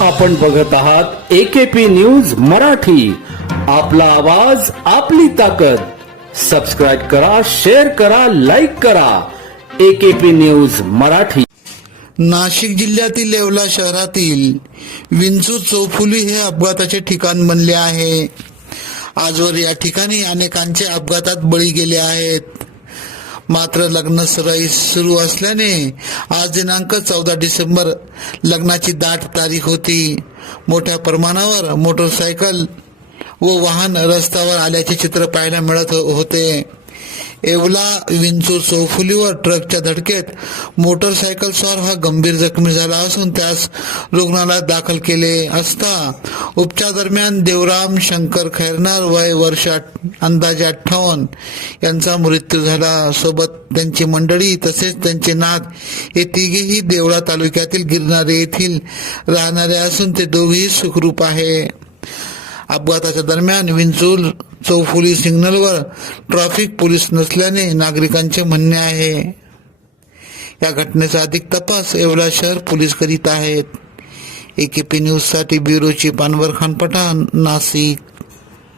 आपण बघत आहात एकेपी न्यूज मराठी. आपला आवाज आपली ताकद. सबस्क्राईब करा शेअर करा लाईक करा. AKP news Marathi. नाशिक जिल्ह्यातील येवला शहरातील विंचू चौफुली हे अपघाताचे ठिकाण बनले आहे. आजवर या ठिकाणी अनेकांचे अपघातात बळी गेले आहेत. मात्र लग्न सराई सुरू असल्याने आज दिनांक चौदा डिसेंबर लग्नाची दाट तारीख होती. मोठ्या प्रमाणावर मोटरसायकल व वाहन रस्त्यावर आल्याचे चित्र पाहायला मिळत हो- होते. येवला विंचू चौफुलीवर ट्रकच्या धडकेत मोटरसायकल स्वार हा गंभीर जखमी झाला असून त्यास रुग्णालयात दाखल केले असता उपचार दरम्यान देवराम शंकर खैरनार वय वर्ष अंदाजे अठ्ठावन्न यांचा मृत्यू झाला. सोबत त्यांची मंडळी तसेच त्यांचे नाद हे तिघेही देवळा तालुक्यातील गिरणारे येथील राहणारे असून ते दोघेही सुखरूप आहे. अपघाताच्या दरम्यान विंचूल चौफुली सिग्नलवर ट्रॅफिक पोलीस नसल्याने नागरिकांचे म्हणणे आहे. या घटनेचा अधिक तपास येवला शहर पोलीस करीत आहेत. एकेपी न्यूजसाठी ब्युरो चीफ अनवर खान पठाण नाशिक.